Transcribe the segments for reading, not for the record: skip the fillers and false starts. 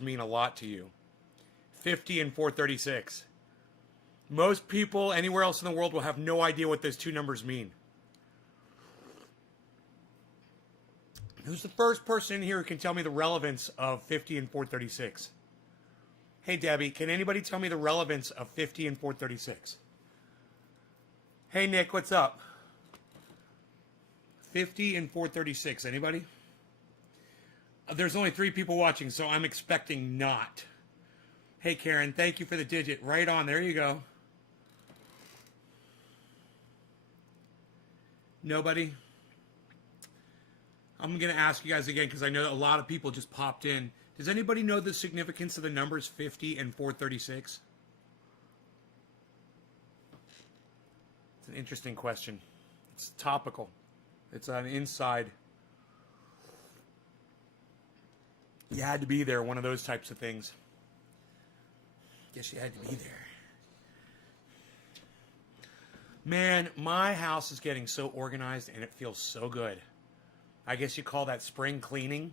mean a lot to you. 50 and 436. Most people anywhere else in the world will have no idea what those two numbers mean. Who's the first person in here who can tell me the relevance of 50 and 436? Hey, Debbie, can anybody tell me the relevance of 50 and 436? Hey, Nick, what's up? 50 and 436. Anybody? There's only 3 people watching, so I'm expecting not. Hey, Karen, thank you for the digit. Right on. There you go. Nobody? I'm going to ask you guys again because I know a lot of people just popped in. Does anybody know the significance of the numbers 50 and 436? It's an interesting question. It's topical. It's an inside. You had to be there, one of those types of things. Guess you had to be there. Man, my house is getting so organized and it feels so good. I guess you call that spring cleaning.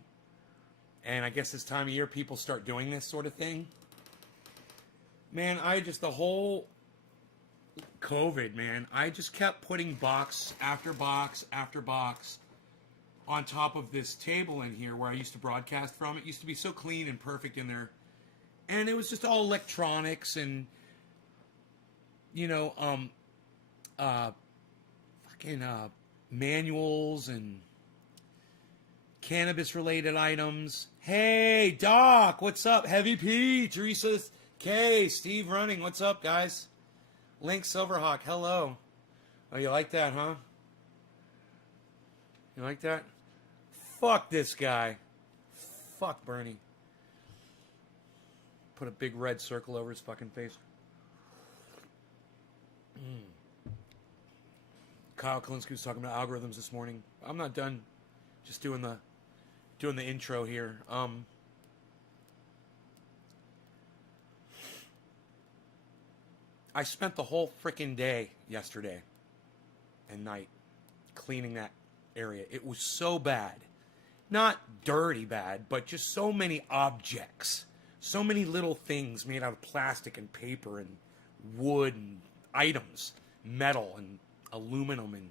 And I guess this time of year people start doing this sort of thing. Man, the whole COVID, man, I just kept putting box after box after box on top of this table in here where I used to broadcast from. It used to be so clean and perfect in there. And it was just all electronics and, manuals and cannabis-related items. Hey, Doc, what's up? Heavy P, Teresa K, Steve Running, what's up, guys? Link Silverhawk, hello. Oh, you like that, huh? You like that? Fuck this guy. Fuck Bernie. Put a big red circle over his fucking face. Kyle Kalinske was talking about algorithms this morning. I'm not done. Just doing the intro here. I spent the whole freaking day yesterday and night cleaning that area. It was so bad. Not dirty bad, but just so many objects. So many little things made out of plastic and paper and wood and items, metal and aluminum and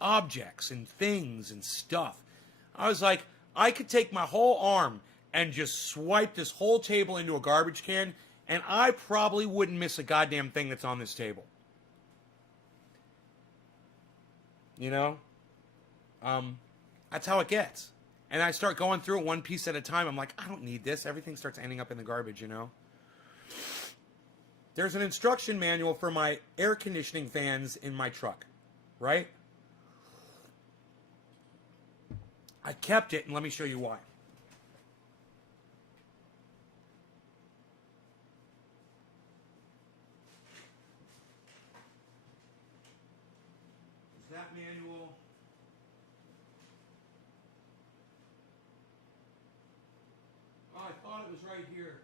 objects and things and stuff. I was like, I could take my whole arm and just swipe this whole table into a garbage can, and I probably wouldn't miss a goddamn thing that's on this table. You know? That's how it gets. And I start going through it one piece at a time. I'm like, I don't need this. Everything starts ending up in the garbage, you know? There's an instruction manual for my air conditioning fans in my truck, right? I kept it, and let me show you why. Is that manual? Oh, I thought it was right here.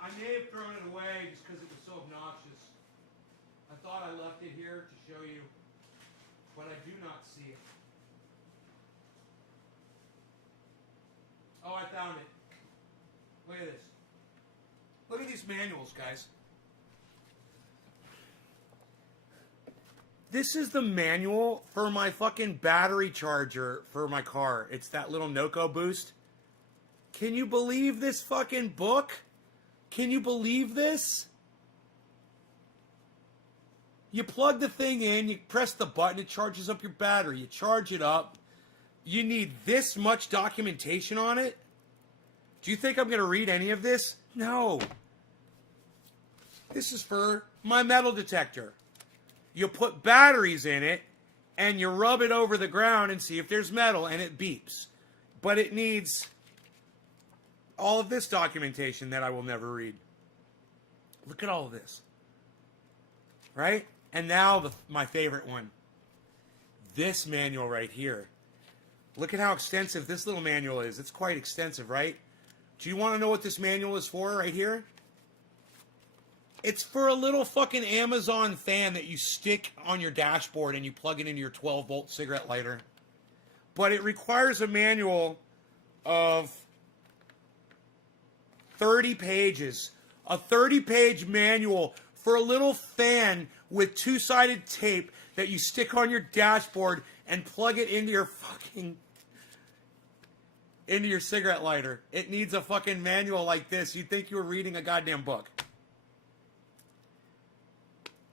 I may have thrown it away just because it was so obnoxious. I thought I left it here to show you, but I do not see it. Oh, I found it. Look at this. Look at these manuals, guys. This is the manual for my fucking battery charger for my car. It's that little Noco Boost. Can you believe this fucking book? Can you believe this? You plug the thing in, you press the button, it charges up your battery. You charge it up. You need this much documentation on it? Do you think I'm going to read any of this? No. This is for my metal detector. You put batteries in it, and you rub it over the ground and see if there's metal, and it beeps. But it needs all of this documentation that I will never read. Look at all of this. Right? And now my favorite one. This manual right here. Look at how extensive this little manual is. It's quite extensive, right? Do you want to know what this manual is for right here? It's for a little fucking Amazon fan that you stick on your dashboard and you plug it into your 12-volt cigarette lighter. But it requires a manual of 30 pages. A 30-page manual for a little fan with two-sided tape that you stick on your dashboard and plug it into your cigarette lighter. It needs a fucking manual like this. You'd think you were reading a goddamn book.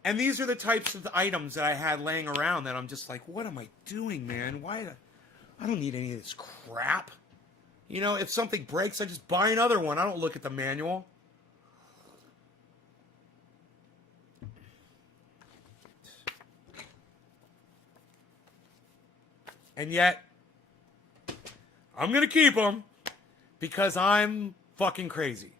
And these are the types of items that I had laying around that I'm just like, what am I doing, man? Why? I don't need any of this crap. You know, if something breaks, I just buy another one. I don't look at the manual. And yet, I'm going to keep them because I'm fucking crazy.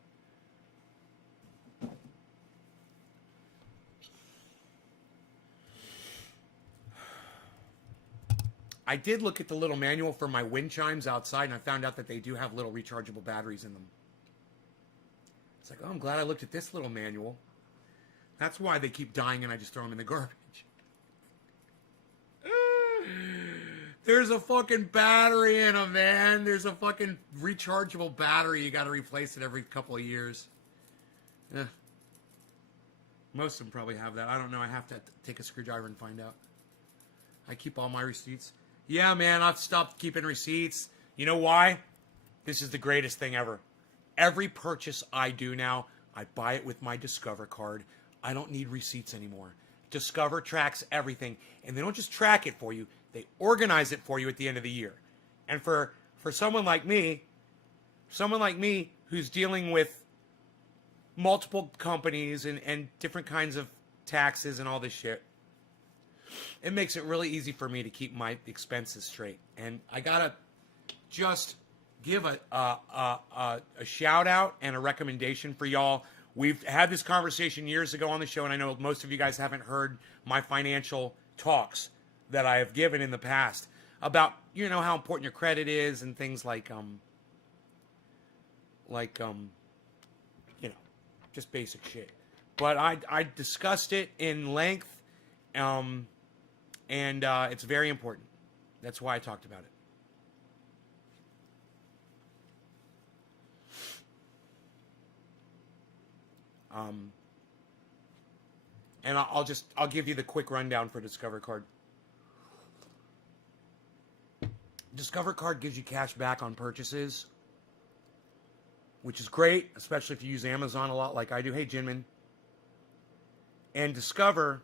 I did look at the little manual for my wind chimes outside, and I found out that they do have little rechargeable batteries in them. It's like, oh, I'm glad I looked at this little manual. That's why they keep dying and I just throw them in the garbage. There's a fucking battery in them, man. There's a fucking rechargeable battery. You got to replace it every couple of years. Most of them probably have that. I don't know. I have to take a screwdriver and find out. I keep all my receipts. Yeah, man, I've stopped keeping receipts. You know why? This is the greatest thing ever. Every purchase I do now, I buy it with my Discover card. I don't need receipts anymore. Discover tracks everything. And they don't just track it for you. They organize it for you at the end of the year. And for someone like me who's dealing with multiple companies and different kinds of taxes and all this shit, it makes it really easy for me to keep my expenses straight. And I gotta just give a shout out and a recommendation for y'all. We've had this conversation years ago on the show, and I know most of you guys haven't heard my financial talks that I have given in the past about, you know, how important your credit is and things like you know, just basic shit. But I discussed it in length, and it's very important. That's why I talked about it. And I'll give you the quick rundown for Discover Card. Discover Card gives you cash back on purchases, which is great, especially if you use Amazon a lot like I do. Hey, Jinmin. And Discover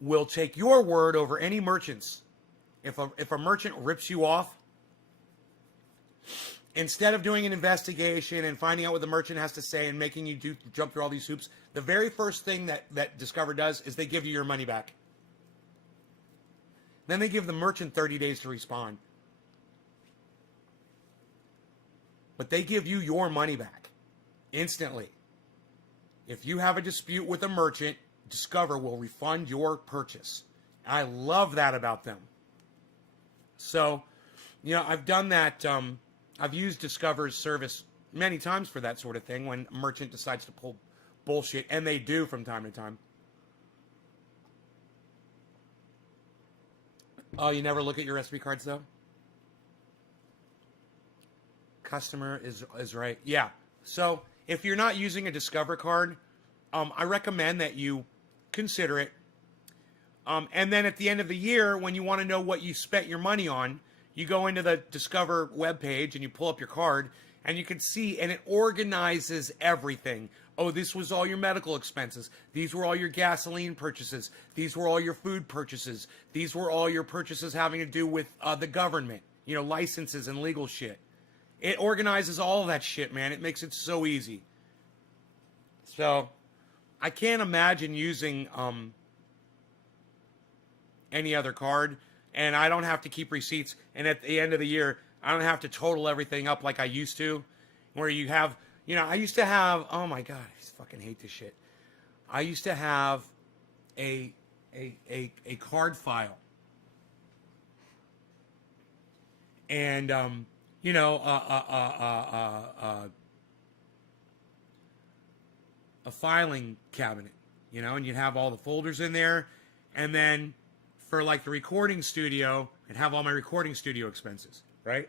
will take your word over any merchants. If a merchant rips you off, instead of doing an investigation and finding out what the merchant has to say and making you jump through all these hoops, the very first thing that Discover does is they give you your money back. Then they give the merchant 30 days to respond. But they give you your money back instantly. If you have a dispute with a merchant, Discover will refund your purchase. I love that about them. So, you know, I've done that. I've used Discover's service many times for that sort of thing when a merchant decides to pull bullshit, and they do from time to time. Oh, you never look at your recipe cards, though? Customer is right. Yeah. So, if you're not using a Discover card, I recommend that you consider it. And then at the end of the year, when you want to know what you spent your money on, you go into the Discover webpage and you pull up your card, and you can see, and it organizes everything. Oh, this was all your medical expenses. These were all your gasoline purchases. These were all your food purchases. These were all your purchases having to do with the government, you know, licenses and legal shit. It organizes all of that shit, man. It makes it so easy. So, I can't imagine using any other card, and I don't have to keep receipts. And at the end of the year, I don't have to total everything up like I used to, where you have, you know, I used to have, oh my God, I fucking hate this shit. I used to have a card file. And, you know, a filing cabinet, you know, and you'd have all the folders in there. And then for like the recording studio, I'd have all my recording studio expenses, right?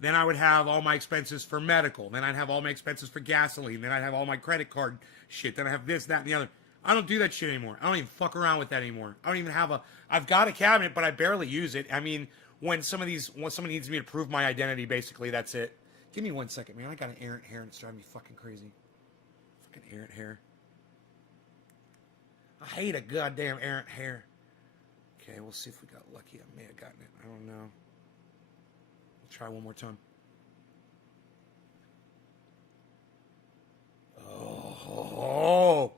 Then I would have all my expenses for medical. Then I'd have all my expenses for gasoline. Then I'd have all my credit card shit. Then I have this, that, and the other. I don't do that shit anymore. I don't even fuck around with that anymore. I don't even have I've got a cabinet, but I barely use it. I mean, when somebody needs me to prove my identity, basically, that's it. Give me 1 second, man. I got an errant hair and it's driving me fucking crazy. Fucking errant hair. I hate a goddamn errant hair. Okay, we'll see if we got lucky. I may have gotten it. I don't know. We'll try one more time. Oh,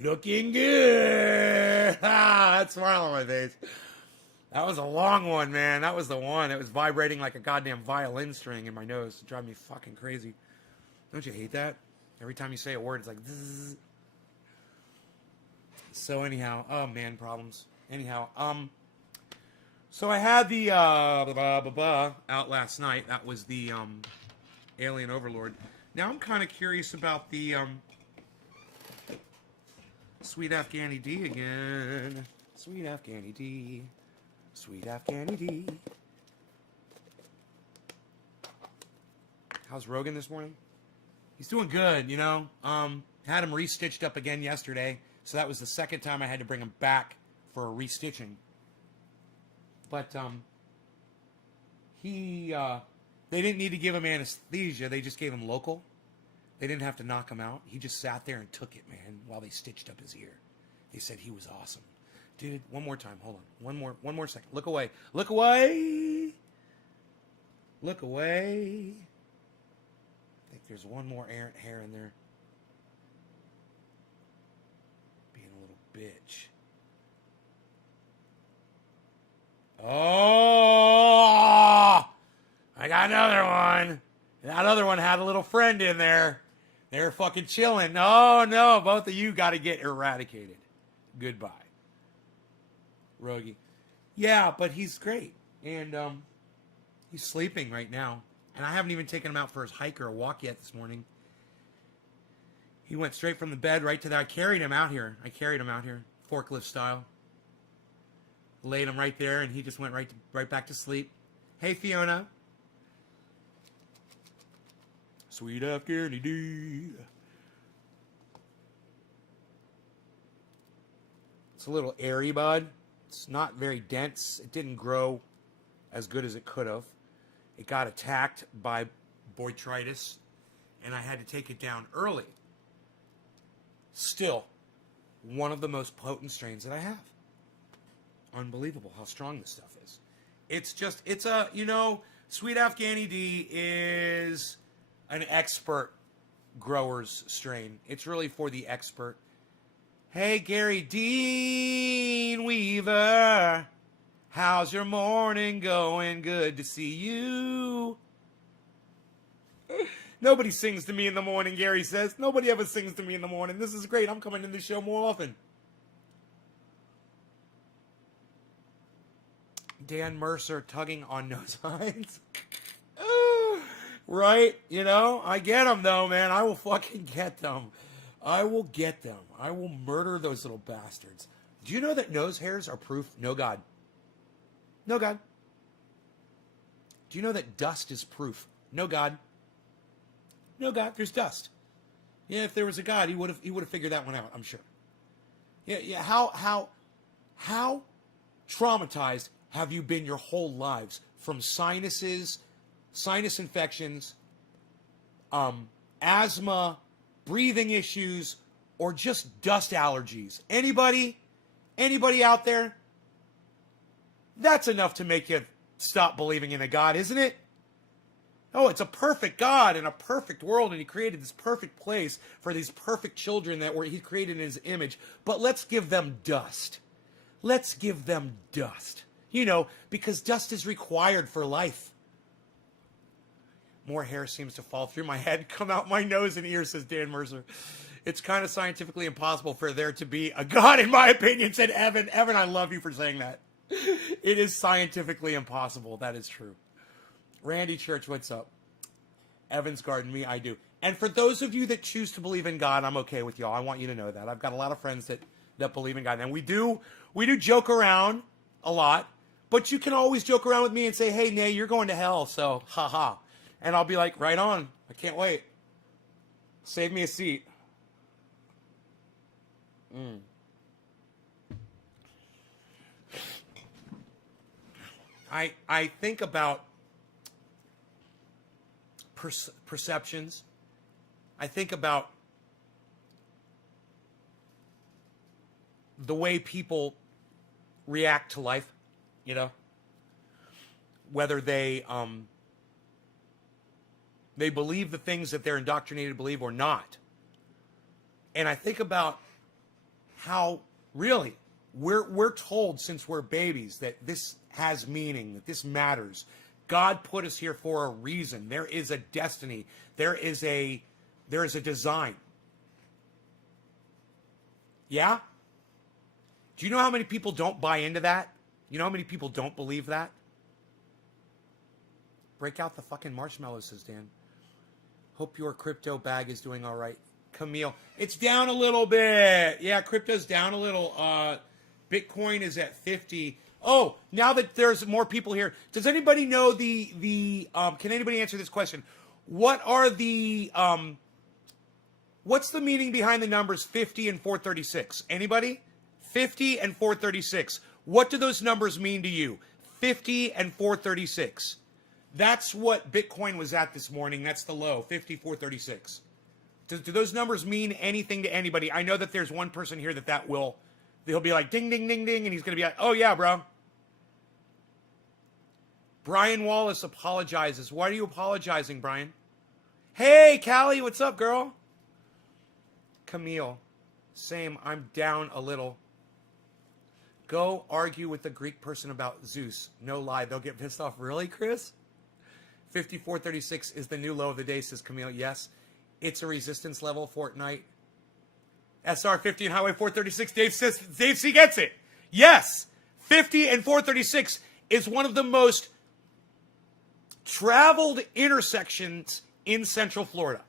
looking good. That smile on my face. That was a long one, man. That was the one. It was vibrating like a goddamn violin string in my nose. It drives me fucking crazy. Don't you hate that? Every time you say a word, it's like zzz. So anyhow, oh man, problems. Anyhow, so I had the out last night. That was the Alien Overlord. Now I'm kind of curious about the Sweet Afghani D again. Sweet Afghani D. Sweet Afghani D. How's Rogan this morning? He's doing good, you know. Had him restitched up again yesterday. So that was the second time I had to bring him back for a restitching. But they didn't need to give him anesthesia. They just gave him local. They didn't have to knock him out. He just sat there and took it, man, while they stitched up his ear. They said he was awesome. Dude, one more time. Hold on. One more second. Look away. Look away. Look away. I think there's one more errant hair in there. Being a little bitch. Oh! I got another one. That other one had a little friend in there. They're fucking chilling. Oh, no. Both of you got to get eradicated. Goodbye. Rogie. Yeah, but he's great. And he's sleeping right now. And I haven't even taken him out for his hike or a walk yet this morning. He went straight from the bed right to that. I carried him out here. Forklift style. Laid him right there, and he just went right back to sleep. Hey, Fiona. Sweet Afghani D. It's a little airy, bud. It's not very dense. It didn't grow as good as it could have. It got attacked by botrytis, and I had to take it down early. Still, one of the most potent strains that I have. Unbelievable how strong this stuff is. It's a, you know, Sweet Afghani D is an expert grower's strain. It's really for the expert. Hey, Gary Dean Weaver. How's your morning going? Good to see you. Nobody sings to me in the morning, Gary says. Nobody ever sings to me in the morning. This is great. I'm coming in the show more often. Dan Mercer tugging on nose hines. Right? You know, I get them though, man. I will fucking get them. I will get them. I will murder those little bastards. Do you know that nose hairs are proof? No God. No God. Do you know that dust is proof? No God. No God. There's dust. Yeah, if there was a God, he would have figured that one out, I'm sure. Yeah. How traumatized have you been your whole lives from sinuses, sinus infections, asthma, breathing issues, or just dust allergies? Anybody out there? That's enough to make you stop believing in a God, isn't it? Oh, it's a perfect God in a perfect world, and he created this perfect place for these perfect children that he created in his image. But let's give them dust. Let's give them dust. You know, because dust is required for life. More hair seems to fall through my head, come out my nose and ears, says Dan Mercer. It's kind of scientifically impossible for there to be a God, in my opinion, said Evan. Evan, I love you for saying that. It is scientifically impossible. That is true. Randy Church, what's up? Evan's Garden, me, I do. And for those of you that choose to believe in God, I'm okay with y'all. I want you to know that. I've got a lot of friends that believe in God. And we do joke around a lot, but you can always joke around with me and say, hey, Nay, you're going to hell, so haha. And I'll be like, right on. I can't wait. Save me a seat. I think about perceptions. I think about the way people react to life, you know, whether they believe the things that they're indoctrinated to believe or not. And I think about how really we're told since we're babies that this has meaning, that this matters. God put us here for a reason. There is a destiny. There is a design. Yeah? Do you know how many people don't buy into that? You know how many people don't believe that? Break out the fucking marshmallows, says Dan. Hope your crypto bag is doing all right. Camille, it's down a little bit. Yeah, crypto's down a little. Bitcoin is at 50. Oh, now that there's more people here, does anybody know can anybody answer this question? What are what's the meaning behind the numbers 50 and 436? Anybody? 50 and 436. What do those numbers mean to you? 50 and 436. That's what Bitcoin was at this morning. That's the low, 50, 436. Do those numbers mean anything to anybody? I know that there's one person here he'll be like, ding, ding, ding, ding, and he's going to be like, oh, yeah, bro. Brian Wallace apologizes. Why are you apologizing, Brian? Hey, Callie, what's up, girl? Camille, same, I'm down a little. Go argue with the Greek person about Zeus. No lie, they'll get pissed off. Really, Chris? 5436 is the new low of the day, says Camille. Yes, it's a resistance level, Fortnite. SR50 and Highway 436. Dave C gets it. Yes, 50 and 436 is one of the most traveled intersections in Central Florida.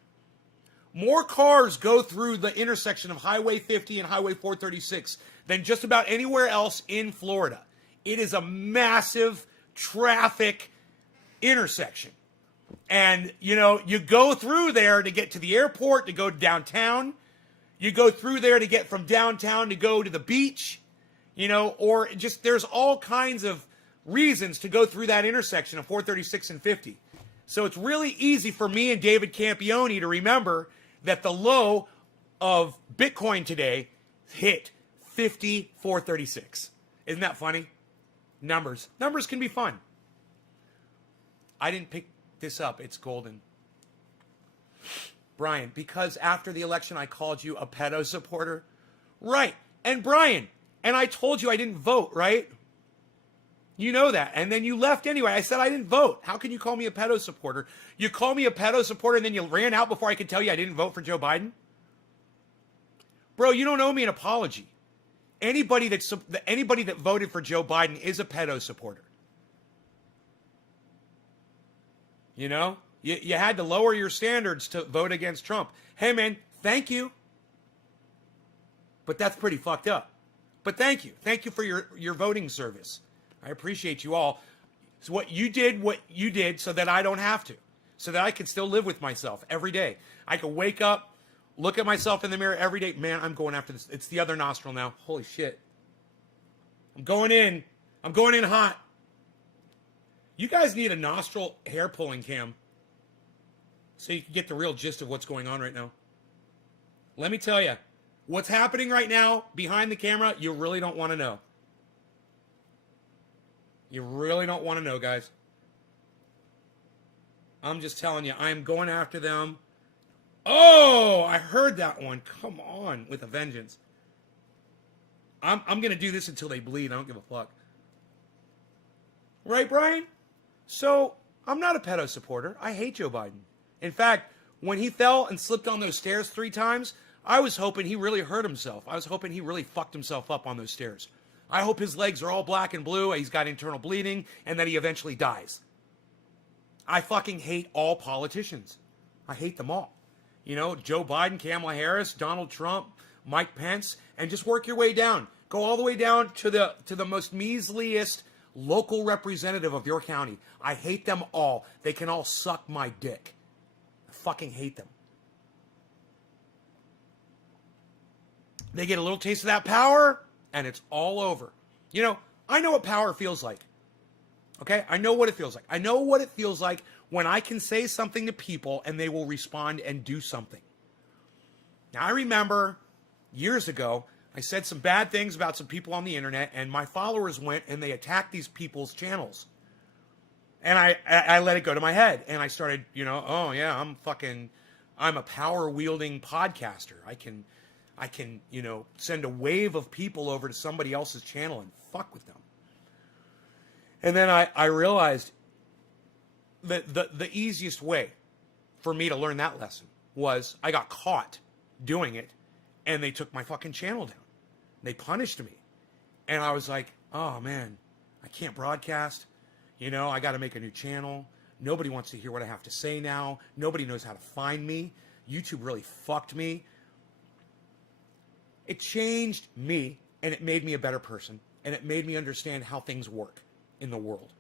More cars go through the intersection of Highway 50 and Highway 436 than just about anywhere else in Florida. It is a massive traffic intersection. And, you know, you go through there to get to the airport, to go downtown. You go through there to get from downtown to go to the beach, you know, or just there's all kinds of reasons to go through that intersection of 436 and 50. So it's really easy for me and David Campione to remember that the low of Bitcoin today hit 5436. Isn't that funny? Numbers can be fun. I didn't pick this up. It's golden. Brian, because after the election I called you a pedo supporter. Right. And Brian, and I told you I didn't vote, right? You know that. And then you left anyway. I said I didn't vote. How can you call me a pedo supporter? You call me a pedo supporter and then you ran out before I could tell you I didn't vote for Joe Biden? Bro, you don't owe me an apology. Anybody that voted for Joe Biden is a pedo supporter. You know? You had to lower your standards to vote against Trump. Hey, man, thank you. But that's pretty fucked up. But thank you. Thank you for your voting service. I appreciate you all. So what you did so that I don't have to. So that I can still live with myself every day. I can wake up, look at myself in the mirror every day. Man, I'm going after this. It's the other nostril now. Holy shit. I'm going in. I'm going in hot. You guys need a nostril hair pulling cam. So you can get the real gist of what's going on right now. Let me tell you, what's happening right now behind the camera, you really don't want to know. You really don't want to know, guys. I'm just telling you, I'm going after them. Oh, I heard that one. Come on, with a vengeance. I'm going to do this until they bleed. I don't give a fuck. Right, Brian? So, I'm not a pedo supporter. I hate Joe Biden. In fact, when he fell and slipped on those stairs 3 times, I was hoping he really hurt himself. I was hoping he really fucked himself up on those stairs. I hope his legs are all black and blue, he's got internal bleeding, and that he eventually dies. I fucking hate all politicians. I hate them all. You know, Joe Biden, Kamala Harris, Donald Trump, Mike Pence, and just work your way down. Go all the way down to the most measliest local representative of your county. I hate them all. They can all suck my dick. I fucking hate them. They get a little taste of that power, and it's all over. You know, I know what power feels like. Okay? I know what it feels like. I know what it feels like when I can say something to people and they will respond and do something. Now, I remember years ago, I said some bad things about some people on the internet, and my followers went and they attacked these people's channels. And I let it go to my head, and I started, you know, oh yeah, I'm a power-wielding podcaster. I can, you know, send a wave of people over to somebody else's channel and fuck with them. And then I realized that the easiest way for me to learn that lesson was I got caught doing it, and they took my fucking channel down. They punished me. And I was like, oh man, I can't broadcast. You know, I got to make a new channel. Nobody wants to hear what I have to say now. Nobody knows how to find me. YouTube really fucked me. It changed me, and it made me a better person, and it made me understand how things work in the world.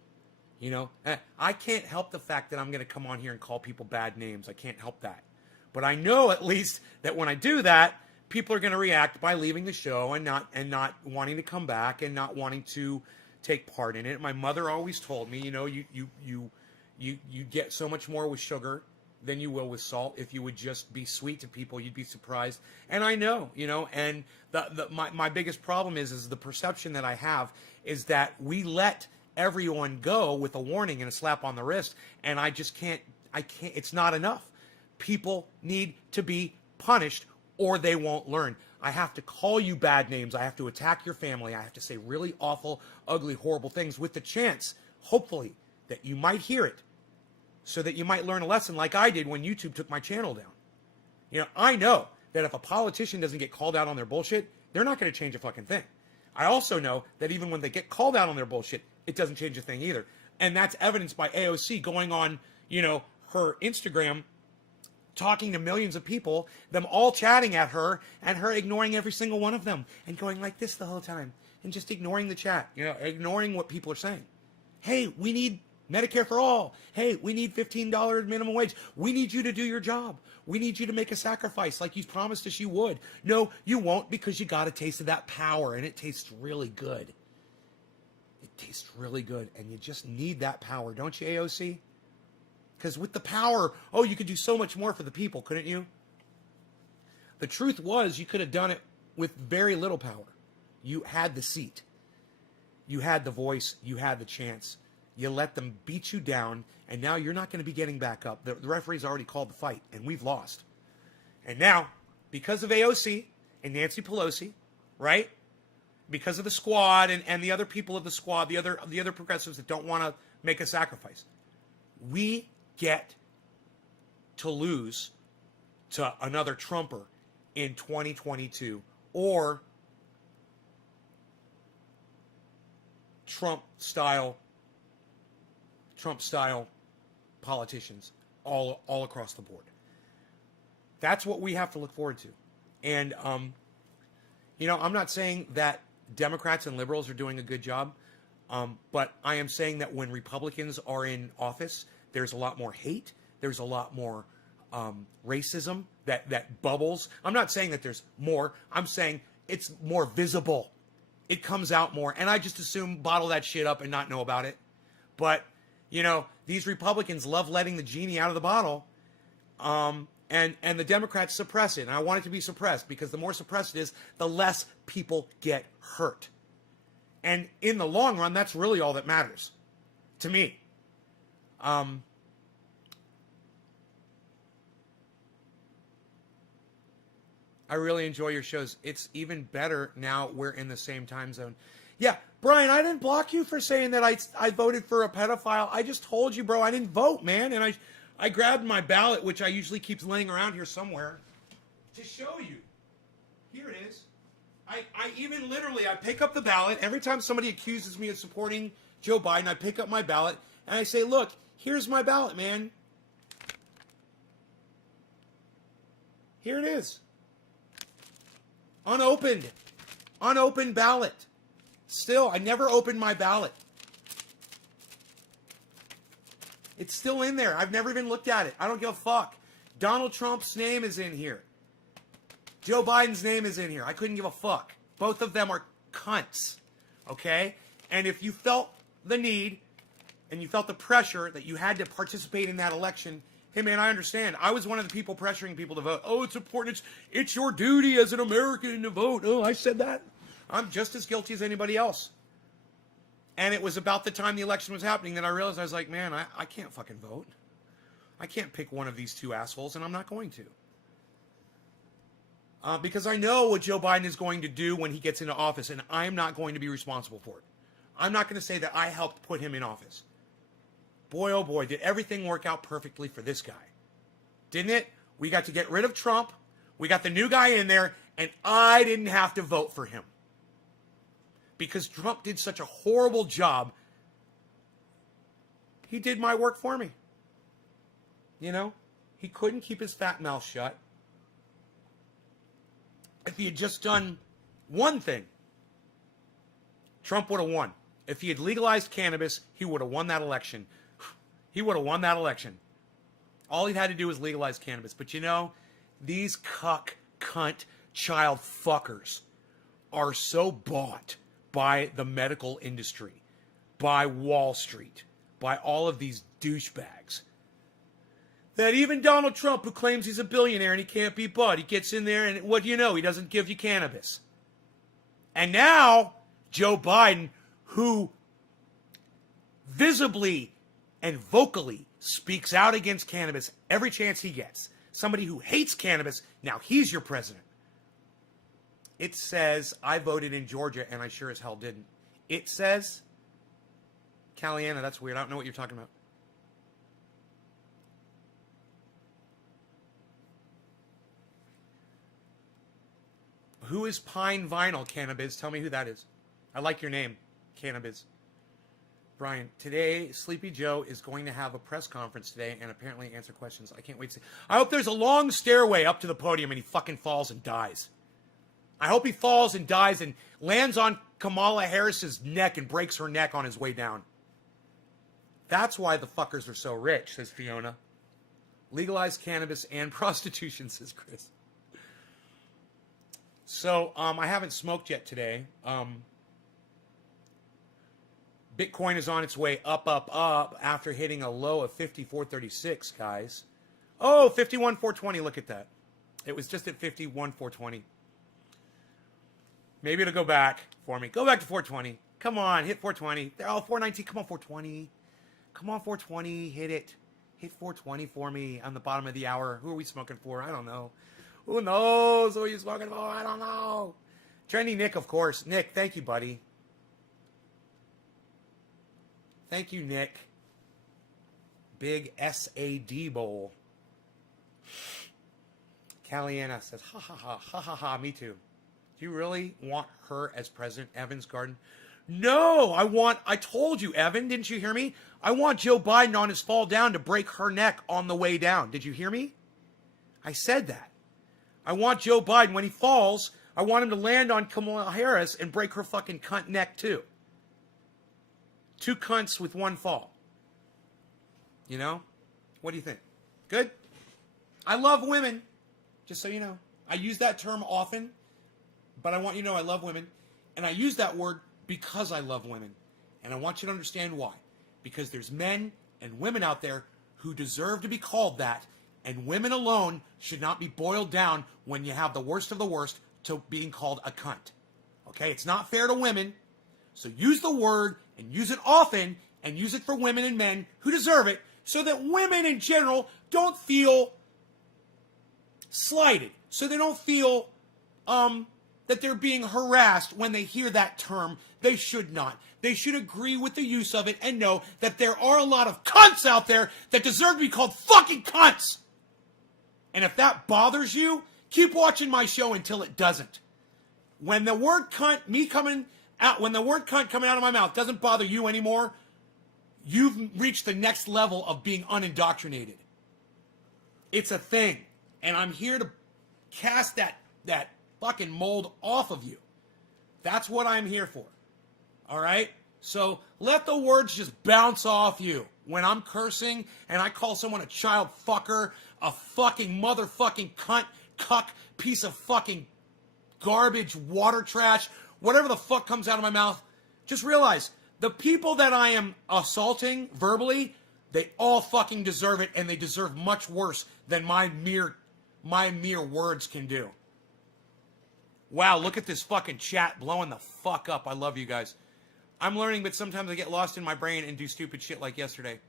You know, I can't help the fact that I'm going to come on here and call people bad names. I can't help that. But I know at least that when I do that, people are going to react by leaving the show and not wanting to come back and not wanting to take part in it. My mother always told me, you know, you get so much more with sugar than you will with salt. If you would just be sweet to people, you'd be surprised. And I know, you know, and my biggest problem is the perception that I have is that we let everyone go with a warning and a slap on the wrist, and I can't, it's not enough. People need to be punished or they won't learn. I have to call you bad names. I have to attack your family. I have to say really awful, ugly, horrible things with the chance, hopefully, that you might hear it so that you might learn a lesson like I did when YouTube took my channel down. You know, I know that if a politician doesn't get called out on their bullshit, they're not going to change a fucking thing. I also know that even when they get called out on their bullshit, it doesn't change a thing either. And that's evidenced by AOC going on, you know, her Instagram, talking to millions of people, them all chatting at her, and her ignoring every single one of them, and going like this the whole time, and just ignoring the chat, you know, ignoring what people are saying. Hey, we need Medicare for all. Hey, we need $15 minimum wage. We need you to do your job. We need you to make a sacrifice like you promised us you would. No, you won't, because you got a taste of that power, and it tastes really good. It tastes really good, and you just need that power, don't you, AOC? Because with the power, oh, you could do so much more for the people, couldn't you? The truth was, you could have done it with very little power. You had the seat. You had the voice. You had the chance. You let them beat you down, and now you're not going to be getting back up. The referee's already called the fight, and we've lost. And now, because of AOC and Nancy Pelosi, right? Because of the squad and the other people of the squad, the other progressives that don't want to make a sacrifice, we get to lose to another Trumper in 2022 or Trump style politicians all across the board. That's what we have to look forward to. And you know, I'm not saying that Democrats and liberals are doing a good job, but I am saying that when Republicans are in office, there's a lot more hate. There's a lot more racism that bubbles. I'm not saying that there's more. I'm saying it's more visible. It comes out more. And I just assume bottle that shit up and not know about it. But, you know, these Republicans love letting the genie out of the bottle. And the Democrats suppress it. And I want it to be suppressed, because the more suppressed it is, the less people get hurt. And in the long run, that's really all that matters to me. I really enjoy your shows. It's even better now we're in the same time zone. Yeah, Brian, I didn't block you for saying that I voted for a pedophile. I just told you, bro, I didn't vote, man. And I grabbed my ballot, which I usually keep laying around here somewhere, to show you. Here it is. I even literally, I pick up the ballot. Every time somebody accuses me of supporting Joe Biden, I pick up my ballot and I say, look, here's my ballot, man. Here it is. Unopened. Unopened ballot. Still, I never opened my ballot. It's still in there. I've never even looked at it. I don't give a fuck. Donald Trump's name is in here. Joe Biden's name is in here. I couldn't give a fuck. Both of them are cunts. Okay? And if you felt the need and you felt the pressure that you had to participate in that election, hey man, I understand. I was one of the people pressuring people to vote. Oh, it's important. It's your duty as an American to vote. Oh, I said that. I'm just as guilty as anybody else. And it was about the time the election was happening that I realized, I was like, man, I can't fucking vote. I can't pick one of these two assholes, and I'm not going to. Because I know what Joe Biden is going to do when he gets into office, and I'm not going to be responsible for it. I'm not going to say that I helped put him in office. Boy, oh boy, did everything work out perfectly for this guy. Didn't it? We got to get rid of Trump. We got the new guy in there, and I didn't have to vote for him. Because Trump did such a horrible job. He did my work for me. You know? He couldn't keep his fat mouth shut. If he had just done one thing, Trump would have won. If he had legalized cannabis, he would have won that election. He would have won that election. All he had to do was legalize cannabis. But you know, these cunt, child fuckers are so bought by the medical industry, by Wall Street, by all of these douchebags, that even Donald Trump, who claims he's a billionaire and he can't be bought, he gets in there and what do you know? He doesn't give you cannabis. And now, Joe Biden, who visibly and vocally speaks out against cannabis every chance he gets, somebody who hates cannabis, now he's your president. It says, I voted in Georgia and I sure as hell didn't. It says, Caliana, that's weird. I don't know what you're talking about. Who is Pine Vinyl, Cannabis? Tell me who that is. I like your name, Cannabis. Brian, today, Sleepy Joe is going to have a press conference today and apparently answer questions. I can't wait to see. I hope there's a long stairway up to the podium and he fucking falls and dies. I hope he falls and dies and lands on Kamala Harris's neck and breaks her neck on his way down. That's why the fuckers are so rich, says Fiona. Legalize cannabis and prostitution, says Chris. So, I haven't smoked yet today. Bitcoin is on its way up after hitting a low of 54.36, guys. Oh, 51.420, look at that. It was just at 51.420. Maybe it'll go back for me. Go back to 420. Come on, hit 420. Oh, 419. Come on, 420. Come on, 420. Hit it. Hit 420 for me on the bottom of the hour. Who are we smoking for? I don't know. Who knows who are you smoking for? I don't know. Trendy Nick, of course. Nick, thank you, buddy. Thank you, Nick. Big SAD bowl. Caliana says, ha ha ha, ha ha ha, me too. Do you really want her as President Evan's garden? No, I told you, Evan, didn't you hear me? I want Joe Biden on his fall down to break her neck on the way down. Did you hear me? I said that. I want Joe Biden, when he falls, I want him to land on Kamala Harris and break her fucking cunt neck too. 2 cunts with 1 fall. You know? What do you think? Good? I love women, just so you know. I use that term often, but I want you to know I love women. And I use that word because I love women. And I want you to understand why. Because there's men and women out there who deserve to be called that, and women alone should not be boiled down when you have the worst of the worst to being called a cunt. Okay? It's not fair to women. So use the word and use it often and use it for women and men who deserve it so that women in general don't feel slighted. So they don't feel that they're being harassed when they hear that term. They should not. They should agree with the use of it and know that there are a lot of cunts out there that deserve to be called fucking cunts. And if that bothers you, keep watching my show until it doesn't. When the word cunt, when the word cunt coming out of my mouth doesn't bother you anymore, you've reached the next level of being unindoctrinated. It's a thing. And I'm here to cast that fucking mold off of you. That's what I'm here for. All right? So let the words just bounce off you. When I'm cursing and I call someone a child fucker, a fucking motherfucking cunt, cuck, piece of fucking garbage, water trash, whatever the fuck comes out of my mouth, just realize the people that I am assaulting verbally, they all fucking deserve it, and they deserve much worse than my mere words can do. Wow, look at this fucking chat blowing the fuck up. I love you guys. I'm learning, but sometimes I get lost in my brain and do stupid shit like yesterday.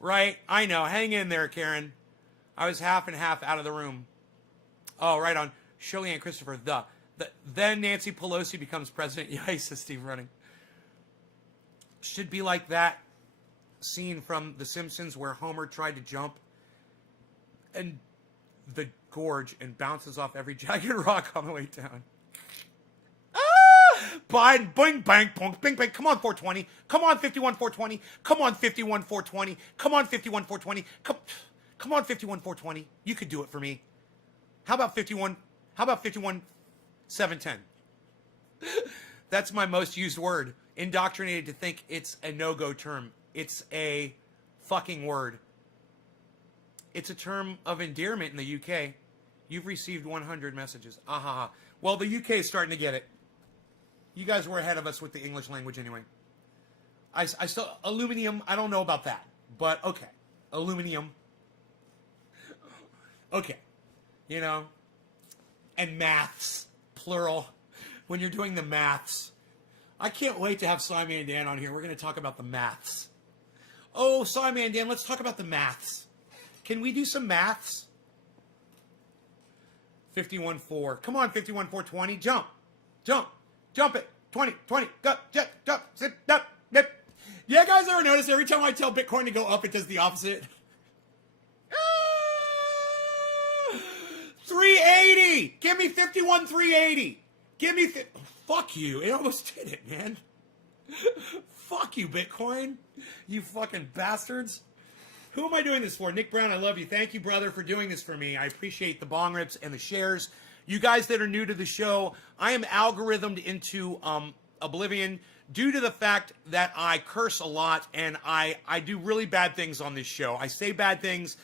Right? I know. Hang in there, Karen. I was half and half out of the room. Oh, right on. Shirley and Christopher, then Nancy Pelosi becomes president. Yeah, says Steve Running. Should be like that scene from The Simpsons where Homer tried to jump and the gorge and bounces off every jagged rock on the way down. Biden, bing, bang, punk, bing, bang. Come on, 420. Come on, 51, 420. Come on, 51, 420. Come on, 51, 420. Come on, 51, 420. You could do it for me. How about 51? How about 51, 710? That's my most used word. Indoctrinated to think it's a no-go term. It's a fucking word. It's a term of endearment in the UK. You've received 100 messages. Ahaha. Well, the UK is starting to get it. You guys were ahead of us with the English language anyway. I still, aluminium, I don't know about that. But, okay. Aluminium. Okay. You know. And maths. Plural. When you're doing the maths. I can't wait to have Simon and Dan on here. We're going to talk about the maths. Oh, Simon and Dan, let's talk about the maths. Can we do some maths? 51-4. Come on, 51-4-20. Jump. Jump. Jump it. 20, 20. Go, jump, jump, sit, up, nip. Yeah, guys ever notice every time I tell Bitcoin to go up, it does the opposite? 380. Give me 51, 380. Give me... Fuck you. It almost did it, man. Fuck you, Bitcoin. You fucking bastards. Who am I doing this for? Nick Brown, I love you. Thank you, brother, for doing this for me. I appreciate the bong rips and the shares. You guys that are new to the show, I am algorithmed into oblivion due to the fact that I curse a lot and I do really bad things on this show. I say bad things.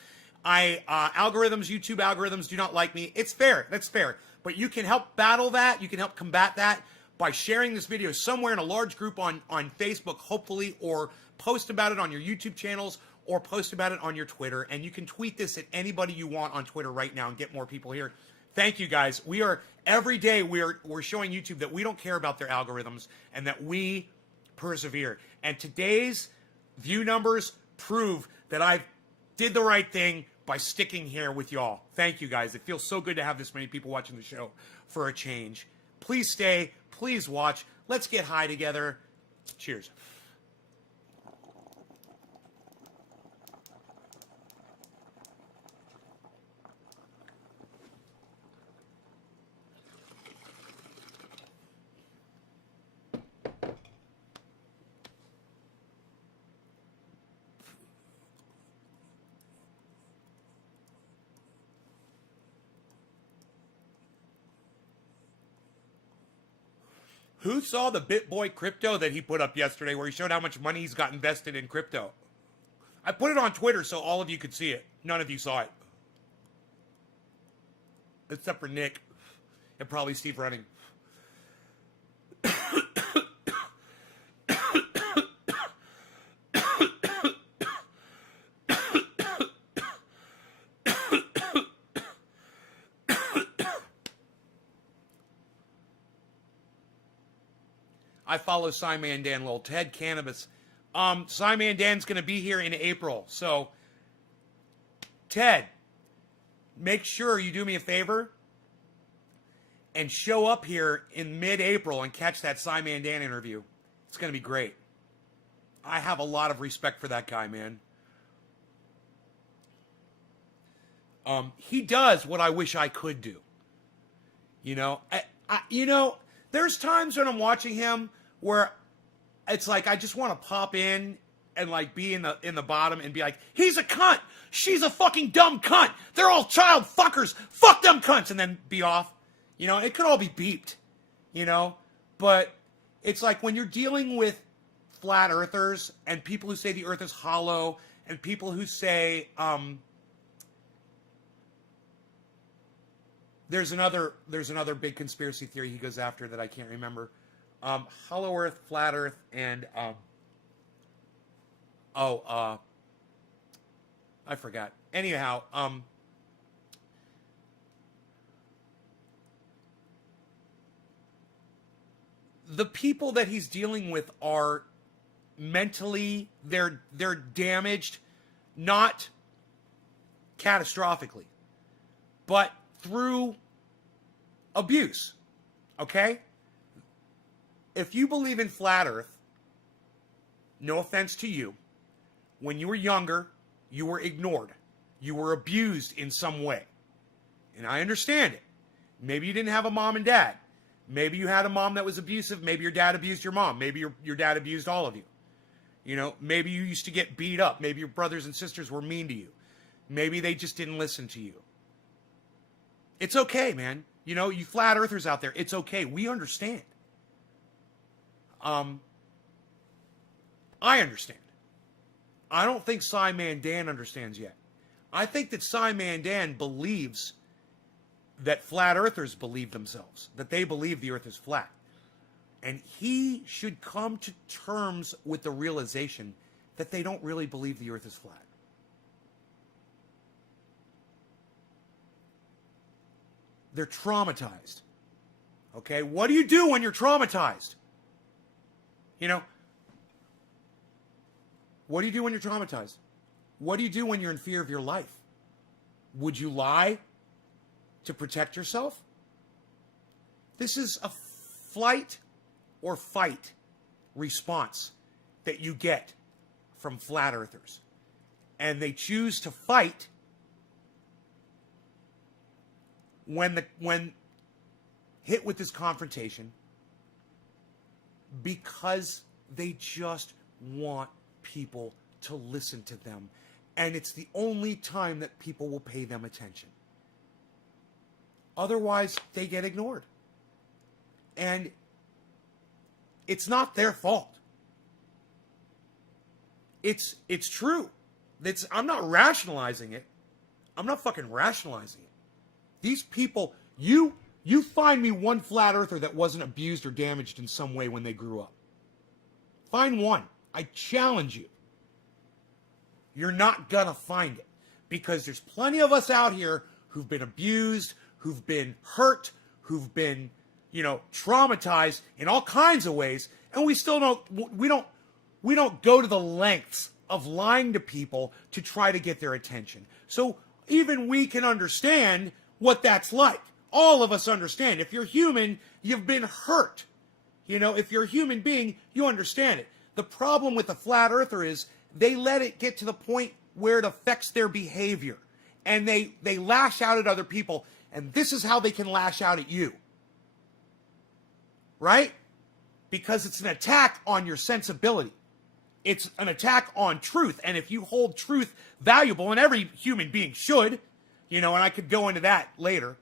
Algorithms, YouTube algorithms do not like me. It's fair. That's fair. But you can help battle that. You can help combat that by sharing this video somewhere in a large group on Facebook, hopefully, or post about it on your YouTube channels, or post about it on your Twitter. And you can tweet this at anybody you want on Twitter right now and get more people here. Thank you, guys. We are, every day, we're showing YouTube that we don't care about their algorithms and that we persevere. And today's view numbers prove that I did the right thing by sticking here with y'all. Thank you, guys. It feels so good to have this many people watching the show for a change. Please stay. Please watch. Let's get high together. Cheers. Who saw the BitBoy crypto that he put up yesterday where he showed how much money he's got invested in crypto? I put it on Twitter so all of you could see it. None of you saw it. Except for Nick and probably Steve Running. I follow Simon and Dan Lowell. Ted Cannabis. Simon and Dan's going to be here in April. So, Ted, make sure you do me a favor and show up here in mid-April and catch that Simon and Dan interview. It's going to be great. I have a lot of respect for that guy, man. He does what I wish I could do. You know, there's times when I'm watching him where it's like I just want to pop in and like be in the bottom and be like, he's a cunt, she's a fucking dumb cunt, they're all child fuckers, fuck them cunts, and then be off. You know, it could all be beeped, you know, but it's like when you're dealing with flat earthers and people who say the earth is hollow and people who say there's another big conspiracy theory he goes after that I can't remember. Hollow earth, flat earth, and I forgot. Anyhow, the people that he's dealing with are mentally, they're damaged, not catastrophically, but through abuse. Okay? If you believe in flat earth, no offense to you, when you were younger, you were ignored. You were abused in some way. And I understand it. Maybe you didn't have a mom and dad. Maybe you had a mom that was abusive. Maybe your dad abused your mom. Maybe your dad abused all of you. You know, maybe you used to get beat up. Maybe your brothers and sisters were mean to you. Maybe they just didn't listen to you. It's okay, man. You know, you flat earthers out there, it's okay. We understand. I understand. I don't think Simon Dan understands yet. I think that Simon Dan believes that flat earthers believe themselves, that they believe the earth is flat. And he should come to terms with the realization that they don't really believe the earth is flat. They're traumatized. Okay? What do you do when you're traumatized? You know, what do you do when you're traumatized? What do you do when you're in fear of your life? Would you lie to protect yourself? This is a flight or fight response that you get from flat earthers. And they choose to fight when hit with this confrontation because they just want people to listen to them. And it's the only time that people will pay them attention. Otherwise, they get ignored. And it's not their fault. It's true. I'm not rationalizing it. I'm not fucking rationalizing it. These people, you find me one flat earther that wasn't abused or damaged in some way when they grew up. Find one. I challenge you. You're not gonna find it. Because there's plenty of us out here who've been abused, who've been hurt, who've been, traumatized in all kinds of ways, and we don't go to the lengths of lying to people to try to get their attention. So even we can understand what that's like. All of us understand. If you're human, you've been hurt. If you're a human being, you understand it. The problem with the flat earther is they let it get to the point where it affects their behavior. And they lash out at other people. And this is how they can lash out at you. Right? Because it's an attack on your sensibility. It's an attack on truth. And if you hold truth valuable, and every human being should, and I could go into that later,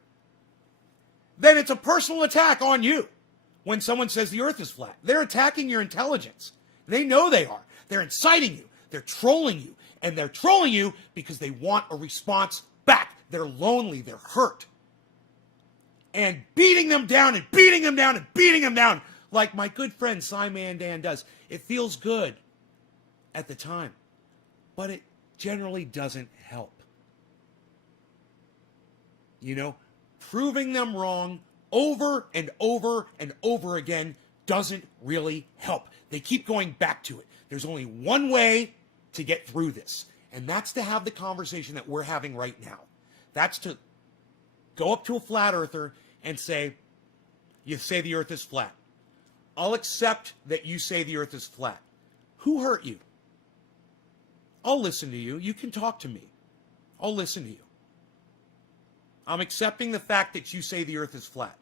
then it's a personal attack on you. When someone says the earth is flat, they're attacking your intelligence. They know they are. They're inciting you. They're trolling you. And they're trolling you because they want a response back. They're lonely. They're hurt. And beating them down and beating them down and beating them down like my good friend Simon Dan does. It feels good at the time. But it generally doesn't help. Proving them wrong over and over and over again doesn't really help. They keep going back to it. There's only one way to get through this, and that's to have the conversation that we're having right now. That's to go up to a flat earther and say, you say the earth is flat. I'll accept that you say the earth is flat. Who hurt you? I'll listen to you. You can talk to me. I'll listen to you. I'm accepting the fact that you say the earth is flat.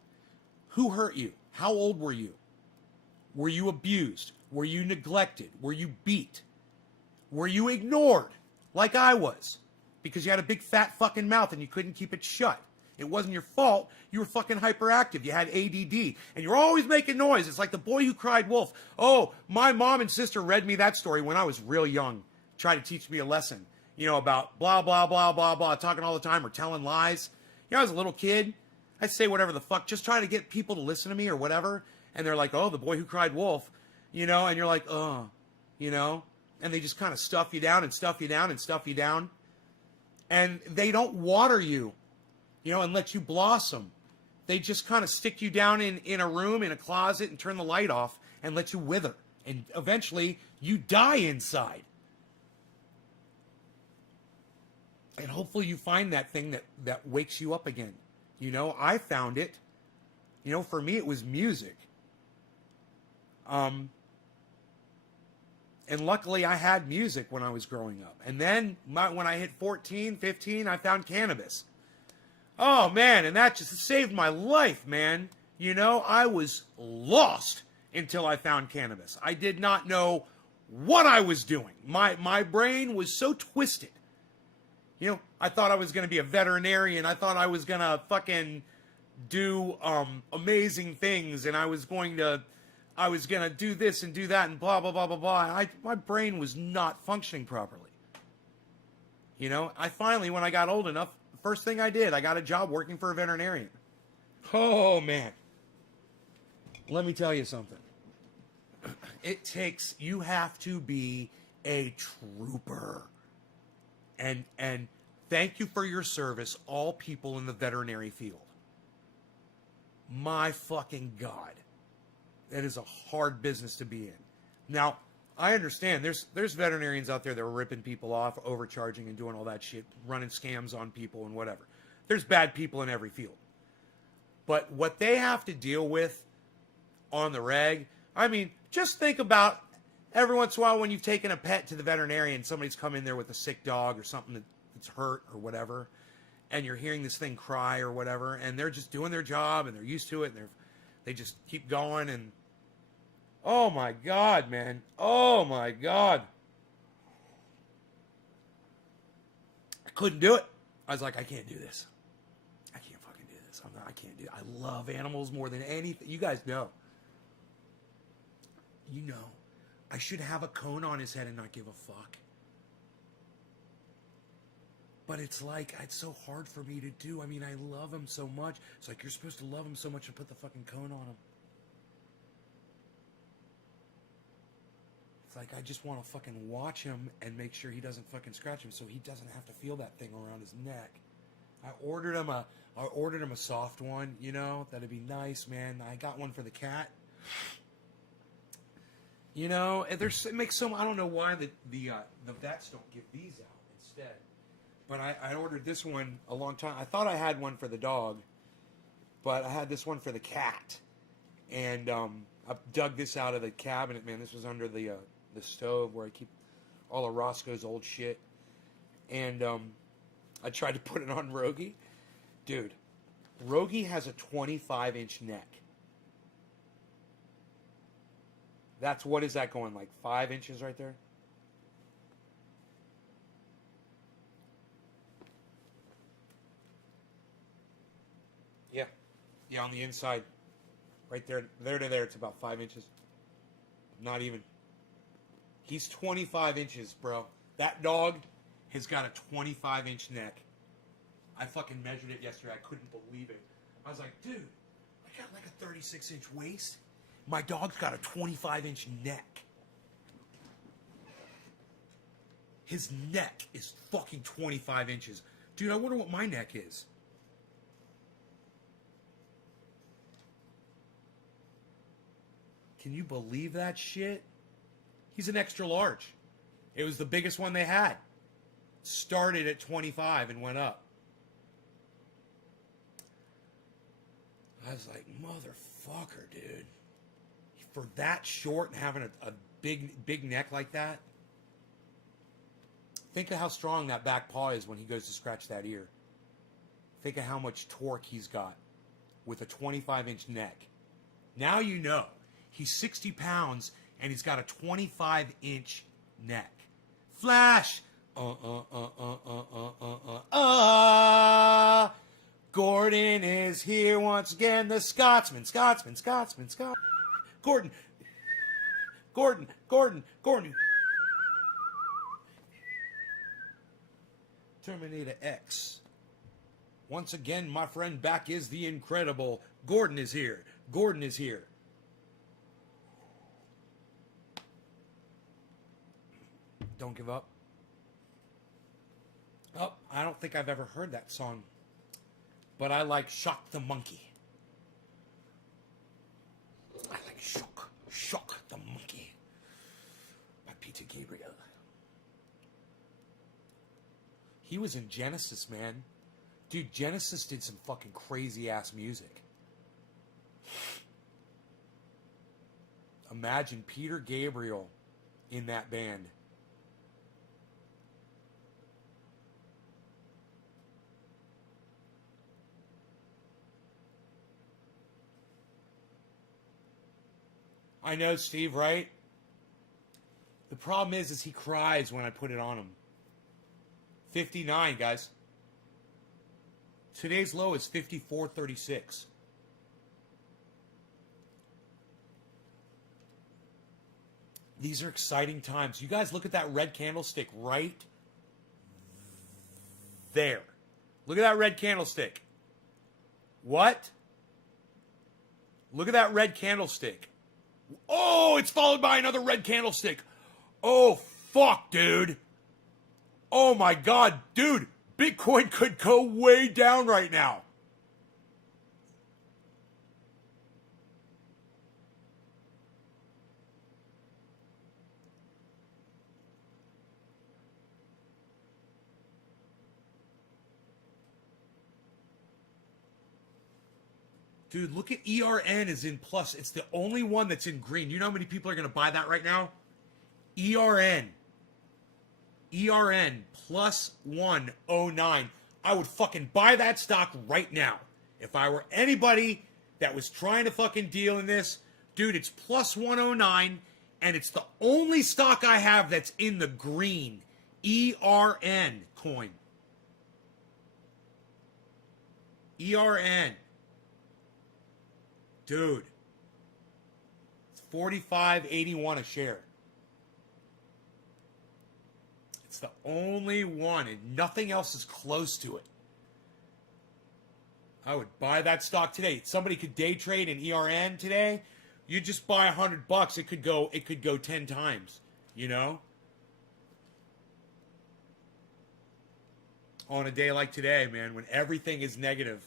Who hurt you? How old were you? Were you abused? Were you neglected? Were you beat? Were you ignored like I was because you had a big fat fucking mouth and you couldn't keep it shut? It wasn't your fault. You were fucking hyperactive. You had ADD. And you're always making noise. It's like the boy who cried wolf. Oh, my mom and sister read me that story when I was real young. Tried to teach me a lesson, you know, about blah, blah, blah, blah, blah, talking all the time or telling lies. You know, I was a little kid. I'd say whatever the fuck, just trying to get people to listen to me or whatever. And they're like, oh, the boy who cried wolf, you know, and you're like, oh, you know. And they just kind of stuff you down and stuff you down and stuff you down. And they don't water you, you know, and let you blossom. They just kind of stick you down in a room, in a closet, and turn the light off and let you wither. And eventually, you die inside. And hopefully you find that thing that wakes you up again. You know, I found it. You know, for me, it was music. And luckily, I had music when I was growing up. And then, when I hit 14, 15, I found cannabis. Oh, man, and that just saved my life, man. You know, I was lost until I found cannabis. I did not know what I was doing. My brain was so twisted. You know, I thought I was going to be a veterinarian. I thought I was going to fucking do amazing things. And I was going to do this and do that and blah, blah, blah, blah, blah. My brain was not functioning properly. You know, I finally, when I got old enough, the first thing I did, I got a job working for a veterinarian. Oh, man. Let me tell you something. You have to be a trooper. And thank you for your service, all people in the veterinary field. My fucking God. That is a hard business to be in. Now, I understand there's veterinarians out there that are ripping people off, overcharging and doing all that shit, running scams on people and whatever. There's bad people in every field. But what they have to deal with on the reg, I mean, just think about every once in a while when you've taken a pet to the veterinarian, somebody's come in there with a sick dog or something that's hurt or whatever, and you're hearing this thing cry or whatever, and they're just doing their job and they're used to it and they just keep going and oh my God, man. Oh my God. I couldn't do it. I was like, I can't do this. I can't fucking do this. I can't do it. I love animals more than anything. You guys know. You know. I should have a cone on his head and not give a fuck. But it's like, it's so hard for me to do. I mean, I love him so much. It's like, you're supposed to love him so much and put the fucking cone on him. It's like, I just want to fucking watch him and make sure he doesn't fucking scratch him so he doesn't have to feel that thing around his neck. I ordered him a soft one, you know, that'd be nice, man. I got one for the cat. You know, it makes some, I don't know why the vets don't give these out instead. But I ordered this one a long time. I thought I had one for the dog, but I had this one for the cat. And I dug this out of the cabinet, man. This was under the stove where I keep all of Roscoe's old shit. And I tried to put it on Rogie. Dude, Rogie has a 25-inch neck. What is that going, like 5 inches right there? Yeah. Yeah, on the inside. Right there to there, it's about 5 inches. Not even. He's 25 inches, bro. That dog has got a 25-inch neck. I fucking measured it yesterday. I couldn't believe it. I was like, dude, I got like a 36-inch waist. My dog's got a 25-inch neck. His neck is fucking 25 inches. Dude, I wonder what my neck is. Can you believe that shit? He's an extra large. It was the biggest one they had. Started at 25 and went up. I was like, motherfucker, dude. For that short and having a big neck like that, think of how strong that back paw is when he goes to scratch that ear. Think of how much torque he's got with a 25-inch neck. Now you know. He's 60 pounds and he's got a 25-inch neck. Flash. Gordon is here once again. The Scotsman. Gordon. Terminator X. Once again, my friend, back is the incredible. Gordon is here. Don't give up. Oh, I don't think I've ever heard that song. But I like Shock the Monkey. I like Shock the Monkey by Peter Gabriel. He was in Genesis, man. Dude, Genesis did some fucking crazy ass music. Imagine Peter Gabriel in that band. I know, Steve, right? The problem is he cries when I put it on him. 59, guys. Today's low is 54.36. These are exciting times. You guys look at that red candlestick right there. Look at that red candlestick. What? Look at that red candlestick. Oh, it's followed by another red candlestick. Oh, fuck, dude. Oh, my God. Dude, Bitcoin could go way down right now. Dude, look at ERN is in plus. It's the only one that's in green. You know how many people are going to buy that right now? ERN plus 109. I would fucking buy that stock right now. If I were anybody that was trying to fucking deal in this, dude, it's plus 109, and it's the only stock I have that's in the green. ERN coin. ERN. Dude, it's $45.81 a share. It's the only one, and nothing else is close to it. I would buy that stock today. Somebody could day trade in ERN today. You just buy $100. It could go 10 times. You know, on a day like today, man, when everything is negative,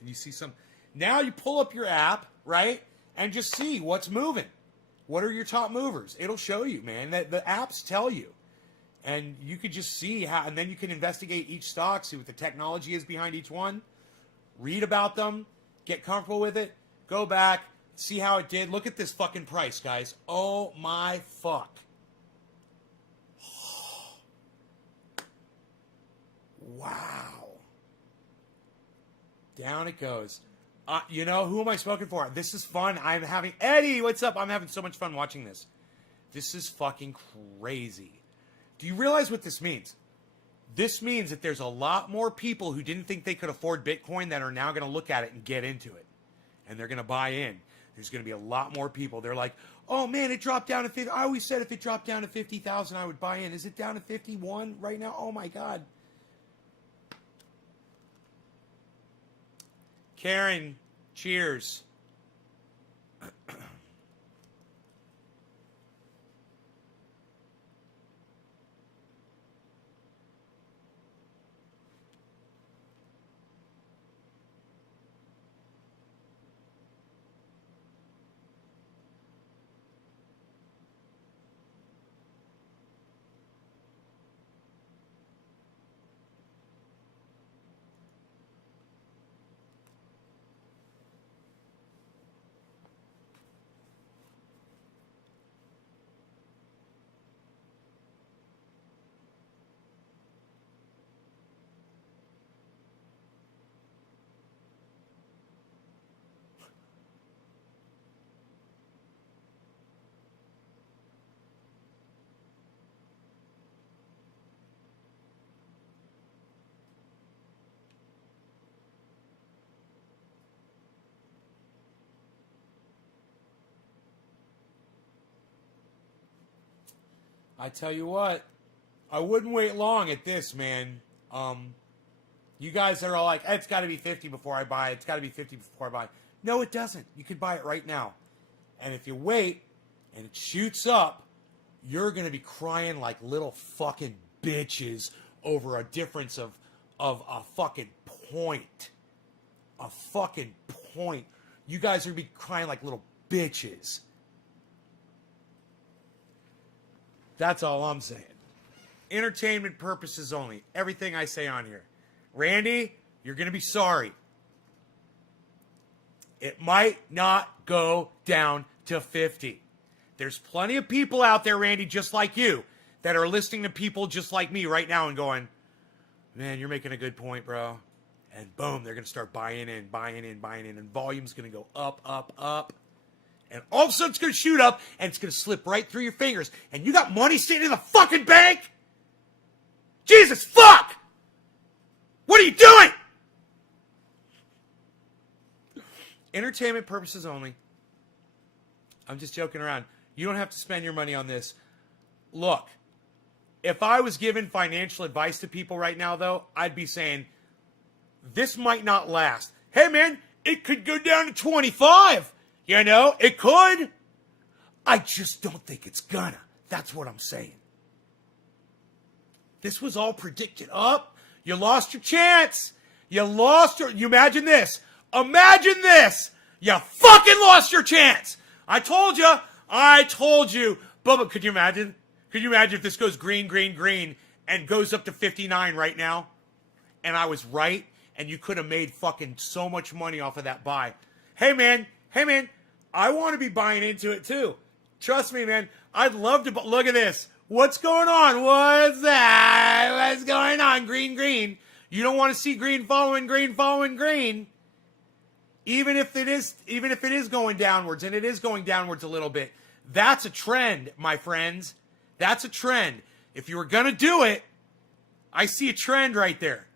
and you see some. Now you pull up your app, right, and just see what's moving. What are your top movers? It'll show you, man. The apps tell you. And you could just see how, and then you can investigate each stock, see what the technology is behind each one, read about them, get comfortable with it, go back, see how it did. Look at this fucking price, guys. Oh my fuck. Wow. Down it goes. You know, who am I smoking for? This is fun. I'm having... Eddie, what's up? I'm having so much fun watching this. This is fucking crazy. Do you realize what this means? This means that there's a lot more people who didn't think they could afford Bitcoin that are now going to look at it and get into it. And they're going to buy in. There's going to be a lot more people. They're like, oh, man, it dropped down to 50. I always said if it dropped down to 50,000, I would buy in. Is it down to 51 right now? Oh, my God. Karen, cheers. I tell you what, I wouldn't wait long at this, man. You guys are all like, it's got to be 50 before I buy. It's got to be 50 before I buy. No, it doesn't. You could buy it right now. And if you wait and it shoots up, you're going to be crying like little fucking bitches over a difference of a fucking point. A fucking point. You guys are going to be crying like little bitches. That's all I'm saying. Entertainment purposes only. Everything I say on here. Randy, you're going to be sorry. It might not go down to 50. There's plenty of people out there, Randy, just like you, that are listening to people just like me right now and going, man, you're making a good point, bro. And boom, they're going to start buying in, and volume's going to go up, up, up. And all of a sudden it's going to shoot up, and it's going to slip right through your fingers. And you got money sitting in the fucking bank? Jesus, fuck! What are you doing? Entertainment purposes only. I'm just joking around. You don't have to spend your money on this. Look, if I was giving financial advice to people right now, though, I'd be saying, this might not last. Hey, man, it could go down to 25. You know, it could. I just don't think it's gonna. That's what I'm saying. This was all predicted up. You lost your chance. You imagine this. Imagine this. You fucking lost your chance. I told you. Bubba, could you imagine? Could you imagine if this goes green, green, green and goes up to 59 right now? And I was right, and you could have made fucking so much money off of that buy. Hey, man, I want to be buying into it too. Trust me, man. I'd love to. Look at this. What's going on? What's that? What's going on? Green, green. You don't want to see green following green. Even if it is going downwards, and it is going downwards a little bit. That's a trend, my friends. That's a trend. If you were going to do it, I see a trend right there.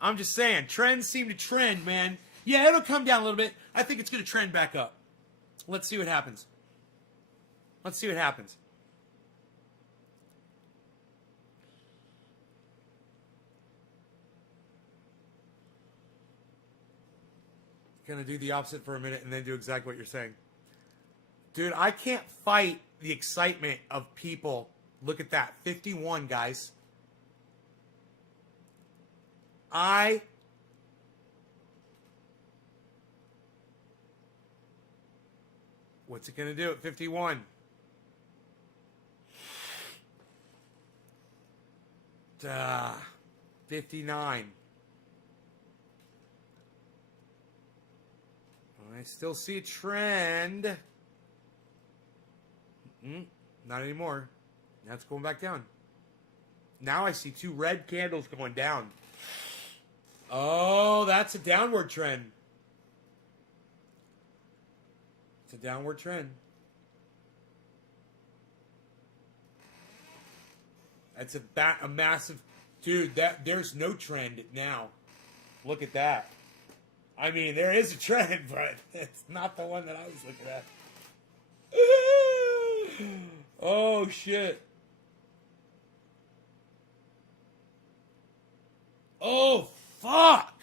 I'm just saying, trends seem to trend, man. Yeah, it'll come down a little bit. I think it's going to trend back up. Let's see what happens. Gonna do the opposite for a minute and then do exactly what you're saying. Dude, I can't fight the excitement of people. Look at that. 51, guys. What's it gonna do at 51? Duh. 59. I still see a trend. Not anymore. Now it's going back down. Now I see two red candles going down. Oh, that's a downward trend. It's a downward trend. That's a massive... Dude, there's no trend now. Look at that. I mean, there is a trend, but it's not the one that I was looking at. Oh, shit. Oh, fuck.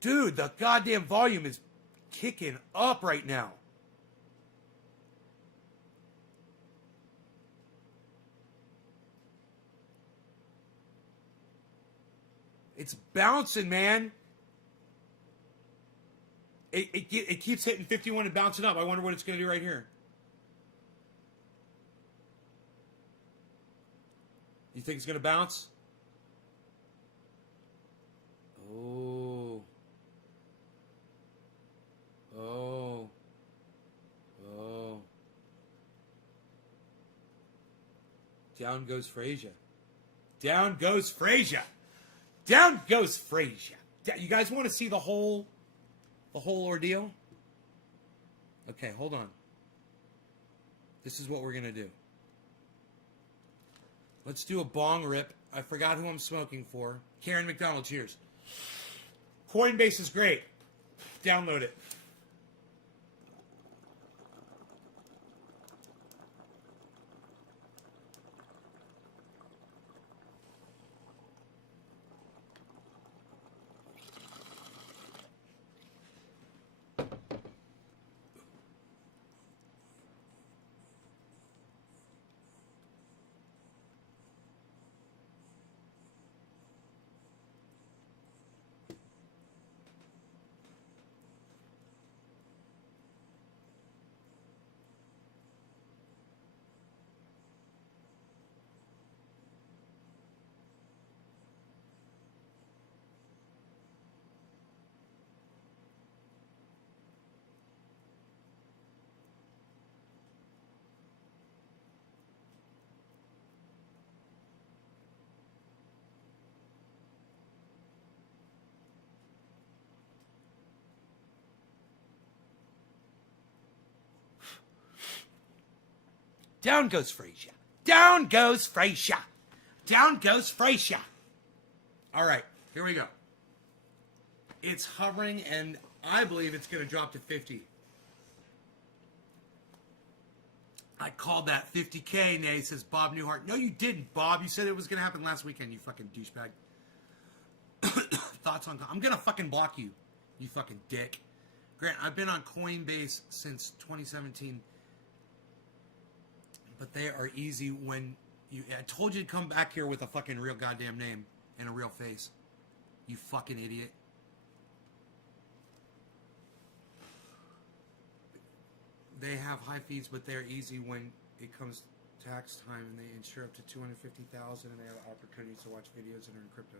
Dude, the goddamn volume is kicking up right now. It's bouncing, man. It keeps hitting 51 and bouncing up. I wonder what it's going to do right here. You think it's going to bounce? Oh. Oh. Oh. Down goes Frasier. Down goes Frasier. Down goes Frasier. You guys want to see the whole ordeal? Okay, hold on. This is what we're going to do. Let's do a bong rip. I forgot who I'm smoking for. Karen McDonald, cheers. Coinbase is great. Download it. Down goes Frasier. Down goes Frasier. Down goes Frasier. All right, here we go. It's hovering, and I believe it's going to drop to 50. I called that 50K, Nay, says Bob Newhart. No, you didn't, Bob. You said it was going to happen last weekend, you fucking douchebag. Thoughts on... I'm going to fucking block you, you fucking dick. Grant, I've been on Coinbase since 2017, but they are easy when you... I told you to come back here with a fucking real goddamn name and a real face. You fucking idiot. They have high fees, but they're easy when it comes tax time, and they insure up to $250,000, and they have opportunities to watch videos and earn crypto.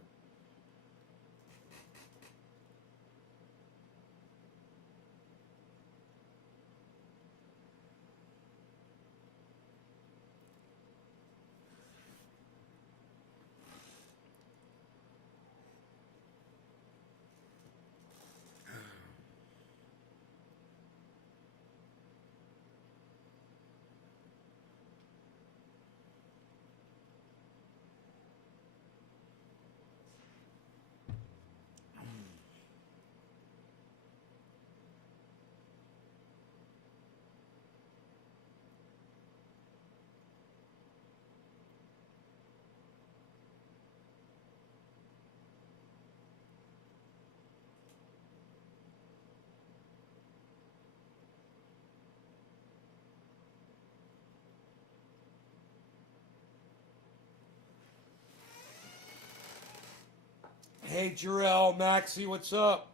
Hey, Jarrell, Maxie, what's up?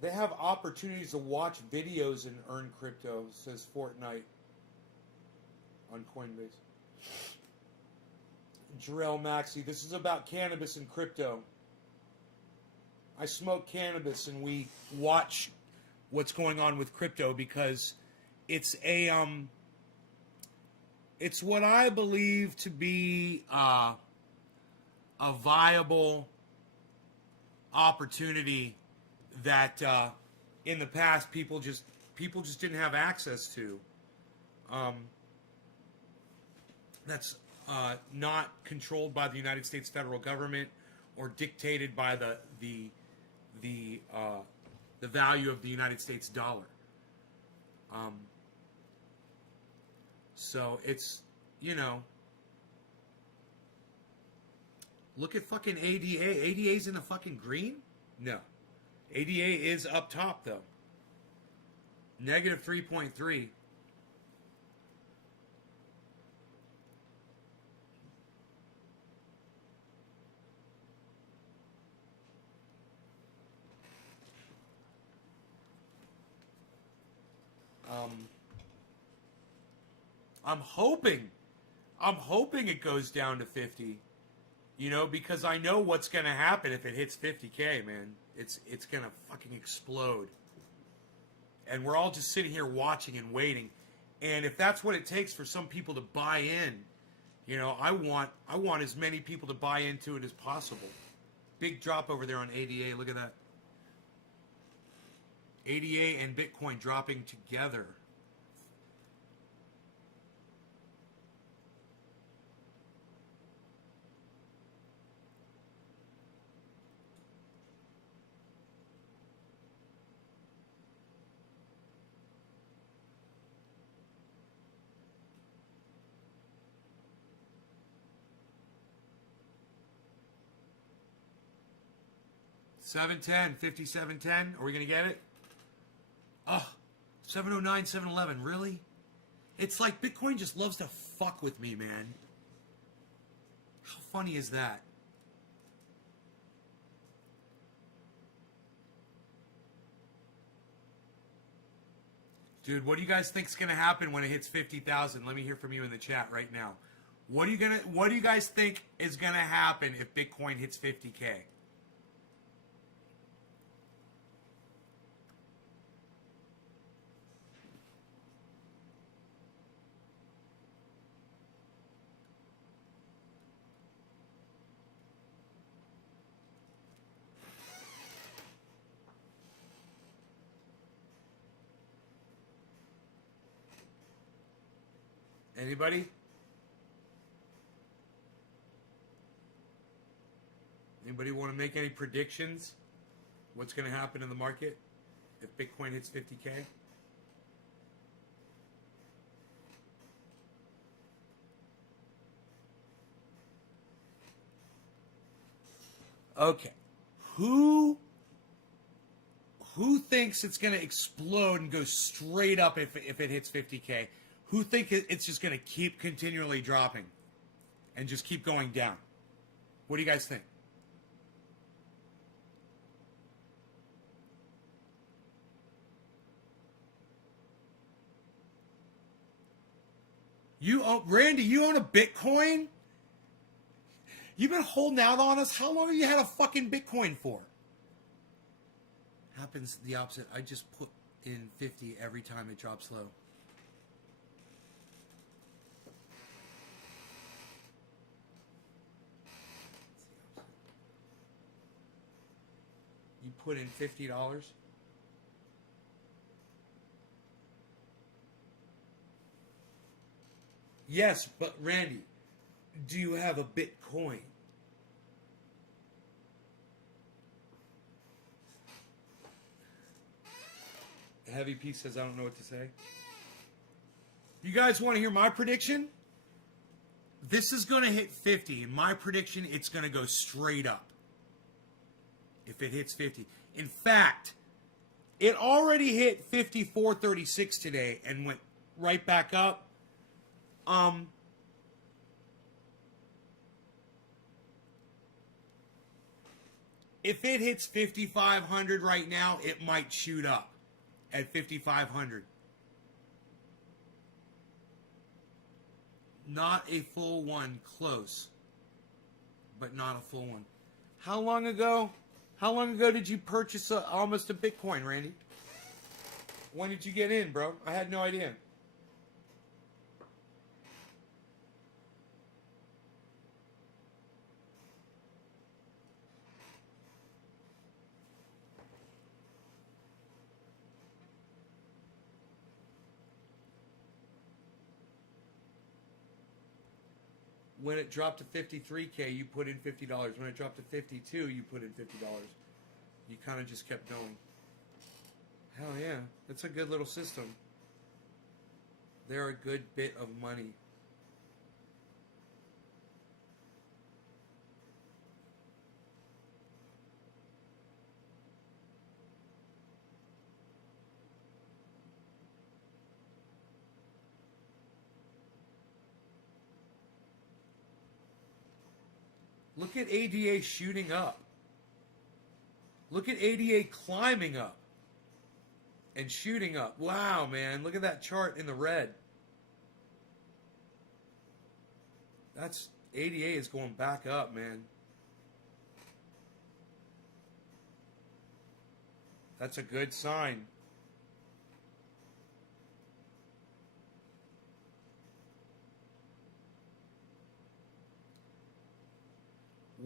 They have opportunities to watch videos and earn crypto, says Fortnite on Coinbase. Jarrell, Maxie, this is about cannabis and crypto. I smoke cannabis and we watch what's going on with crypto because it's it's what I believe to be a viable opportunity that in the past people just didn't have access to. That's not controlled by the United States federal government or dictated by the value of the United States dollar. So it's, you know, look at fucking ADA. ADA's in the fucking green? No. ADA is up top, though. Negative 3.3. I'm hoping it goes down to 50, you know, because I know what's going to happen if it hits 50K, man. It's going to fucking explode. And we're all just sitting here watching and waiting. And if that's what it takes for some people to buy in, you know, I want as many people to buy into it as possible. Big drop over there on ADA. Look at that. ADA and Bitcoin dropping together. $7.10, 57.10. Are we going to get it? Oh, 709, 711. Really? It's like Bitcoin just loves to fuck with me, man. How funny is that? Dude, what do you guys think is going to happen when it hits 50,000? Let me hear from you in the chat right now. What do you guys think is going to happen if Bitcoin hits 50K? Anybody? Anybody want to make any predictions? What's going to happen in the market if Bitcoin hits 50K? Okay. Who thinks it's going to explode and go straight up if it hits 50K? Who think it's just going to keep continually dropping and just keep going down? What do you guys think? Randy, you own a Bitcoin? You've been holding out on us? How long have you had a fucking Bitcoin for? Happens the opposite. I just put in 50 every time it drops low. You put in $50? Yes, but Randy, do you have a Bitcoin? Heavy P says, I don't know what to say. You guys want to hear my prediction? This is going to hit 50. In my prediction, it's going to go straight up. If it hits 50. In fact, it already hit 54.36 today and went right back up. If it hits 5,500 right now, it might shoot up at 5,500. Not a full one, close, but not a full one. How long ago? How long ago did you purchase almost a Bitcoin, Randy? When did you get in, bro? I had no idea. When it dropped to 53K, you put in $50. When it dropped to 52, you put in $50. You kind of just kept going. Hell yeah. That's a good little system. They're a good bit of money. Look at ADA shooting up. Look at ADA climbing up and shooting up. Wow, man. Look at that chart in the red. That's ADA is going back up, man. That's a good sign.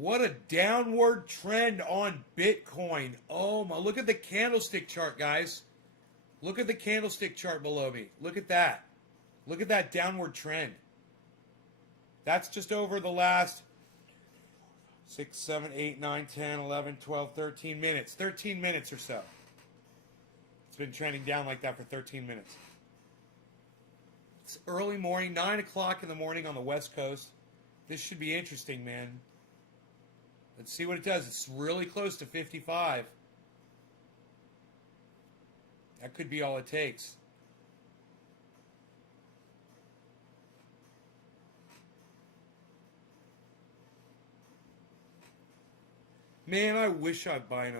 What a downward trend on Bitcoin. Oh my, look at the candlestick chart, guys. Look at the candlestick chart below me. Look at that. Look at that downward trend. That's just over the last 6, 7, 8, 9, 10, 11, 12, 13 minutes. 13 minutes or so. It's been trending down like that for 13 minutes. It's early morning, 9 o'clock in the morning on the West Coast. This should be interesting, man. Let's see what it does. It's really close to 55. That could be all it takes. Man, I wish I'd buy another